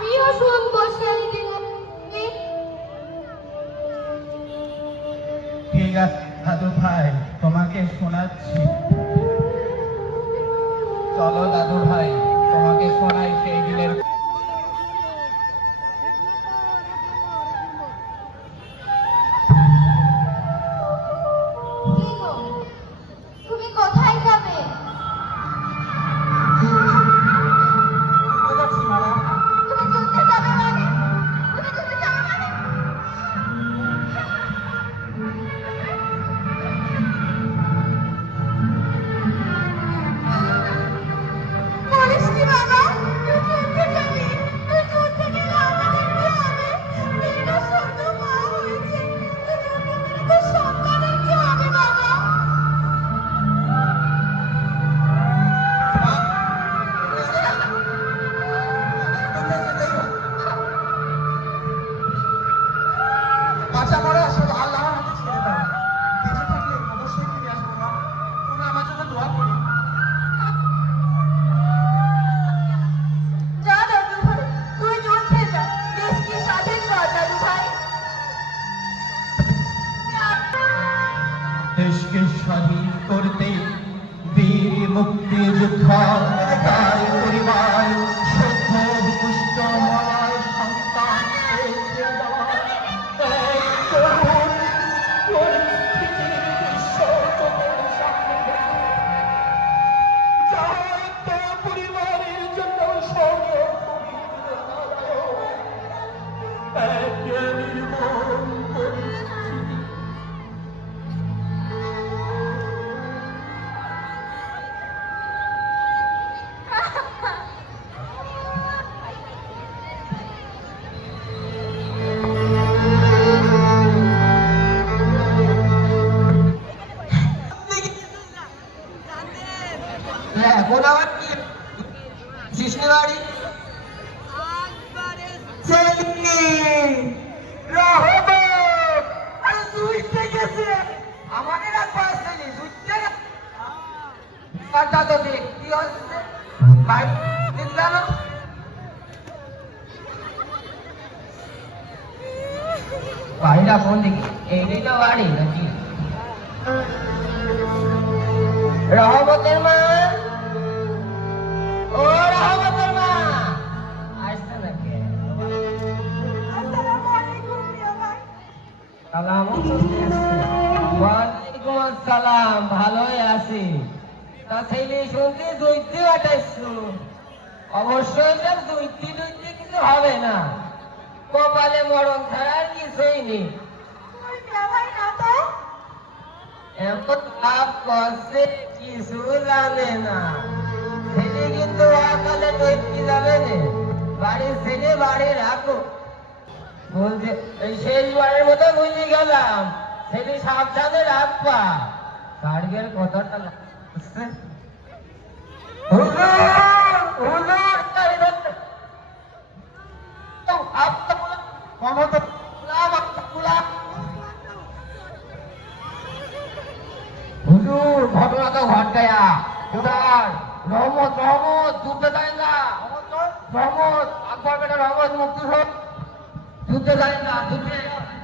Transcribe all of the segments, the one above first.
আমিও শুনবো সেই দিনে। ঠিক আছে দাদু ভাই, তোমাকে শোনাচ্ছি। চলো দাদু ভাই, তোমাকে শোনাই সেই দিনের। কি গো, তুমি কোথায় যাবে? তুমি যুদ্ধে যাবে মানে? তুমি যুদ্ধে যাবে মানে? বলিস কি বাবা, তুই যুদ্ধে যাবি? তুই যুদ্ধে গেলে আমাদের কি হবে? মেয়েটা সদ্য মা হয়েছে, তুই যুদ্ধে গেলে তোর সন্তানের কি হবে বাবা? বাঁচা মরা সব আল্লাহর হাতে ছেড়ে দাও। বেঁচে থাকলে অবশ্যই ফিরে আসবো মা। তুমি আমার জন্য দোয়া করো। যা দাদু ভাই, তুই যুদ্ধে যা, দেশকে স্বাধীন কর দাদু ভাই। দেশকে স্বাধীন করতে বীর মুক্তি যোদ্ধা তার পরিবার সভ্য ভূমিষ্ঠ হওয়ার সন্তান রেখে যাওয়া এই করুণ পরিস্থিতির বিশ্বজনের সামনে যাইত পরিবারের জন্য এক নির্মম পরিস্থিতি। এখন আবার কি কৃষ্ণ বাড়ি আমাদের আর বয়স নেই বুঝতে তো দেখতে হচ্ছে জানো বাড়িটা কোন দিকে? এই তো বাড়ি নাকি? রহমতের মা, ও রহমতের মা আসছে নাকি? ওয়ালাইকুম আসসালাম, ভালোই আছি। তা ছেলে শুনতে দৈত্য আটাইছো? অবশ্যই তার দৈত্য কিছু হবে না, কপালে মরণ ছাড়া আর কিছুই নেই। এমন ভাব করছে কিছু জানে না। ছেলে কিন্তু অকালে দৈত্য যাবে না, বাড়ির ছেলে বাড়ি রাখো বলছে। এই শেষবারের মতো বুঝে গেলাম, ছেলে সাবধানে রাখবা। গার্গের কথাটা লাগছে। হুজুর হুজুর হুজুর ঘটনা তো ঘট গয়া। উদার রহমত রহমত যুদ্ধে जाएगा। রহমত আকবর বেটা রহমত মুক্তি हो যুদ্ধে जाएगा। যুদ্ধে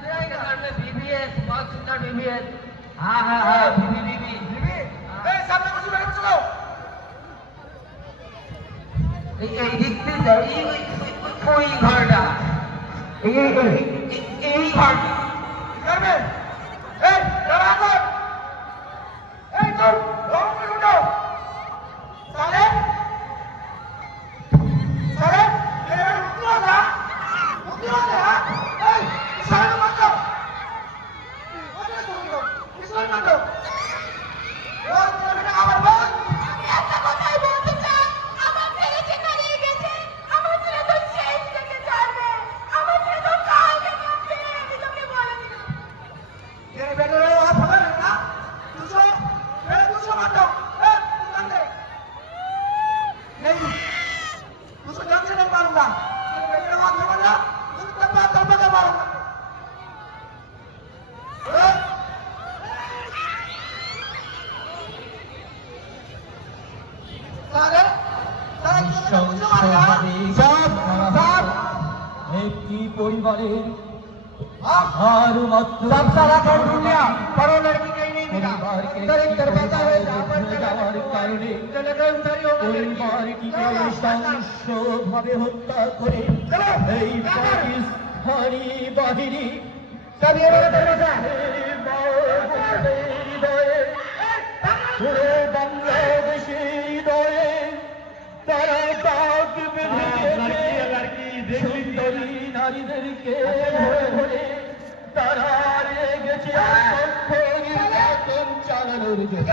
जाएगा। घर में बीवी है, बहुत सुंदर बीवी है। हाँ हाँ हाँ बीवी बीवी बीवी। सामने कुछ बैठ चलो। এই দিকতে যাই ওই ঘরটা, এই ঘরটা করবে। এই দাঁড়াও, এই তো রহমত উঠো তাহলে সারে এর উঠলো না এই সারে মারো ওরে তো কিসের মারো ও তোমরা আবার বল। আমি একটা কথাই বলতে চাই, আমার ছেলে যেখানে গেছে, আমার ছেলে তো সেই থেকে যাবে। আমার ছেলে তো কালকে যাবে, আমি তোকে বলে দিলাম। ये बेटे रे आप खबर है ना? दूसरा मारो। একটি পরিবারের আর মাত্র सब सारा कर दुनिया पर वो लड़की कहीं नहीं मिला পরিবারকে अंदर एक दरवाजा है जहाँ पर যুদ্ধে যাওয়ার কারণে चले गए उतारियों পরিবারটিকে সহিংসভাবে হত্যা করে এই পাকিস্তানি বাহিনী सब ये वाला दरवाजा পুরো বাংলাদেশের হৃদয়ে তারা দাগ বেঁধে সুন্দরী নারীদেরকে ধরে ধরে তারা রেগেছে নির্যাতন চালানোর জন্য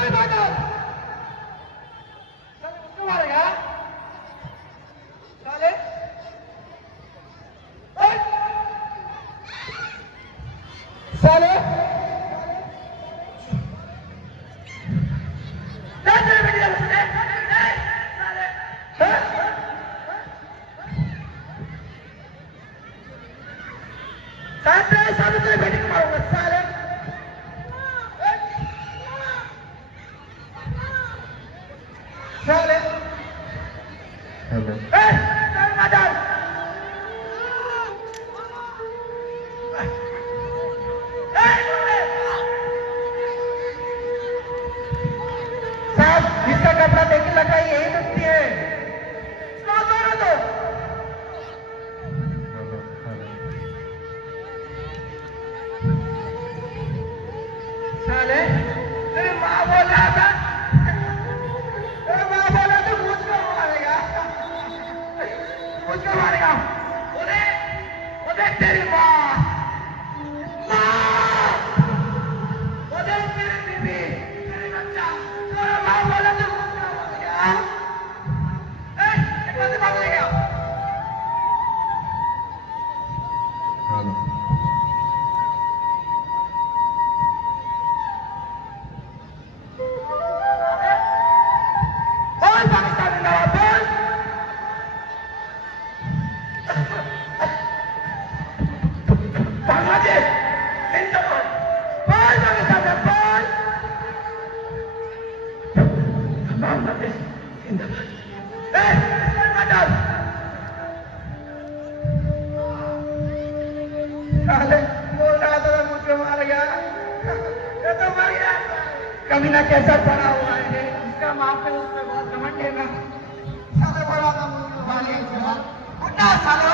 क्यों मारेगा साले साले साहब इसका कपड़ा देख के लगा यही लगती है साले तेरी माँ बोल रहा था तेरी माँ बोला तो मुझको मारेगा उधर तेरी माँ उधर तेरी बीबी तेरी बच्चा तेरा माँ बोला तो मुझको मारेगा कितना से भाग गया बोल पाकिस्तान जिंदाबाद बोल बांग्लादेश जिंदाबाद बोल पाकिस्तान बोल बांग्लादेश जिंदाबाद मैडम साले बोल रहा था मुझको मारेगा ये तो मर गया कभी ना कैसा पड़ा हुआ है इसका माँ पे उस पे बहुत घमंड है ना साले बोला था मुझको मारेगा बुड्ढा साले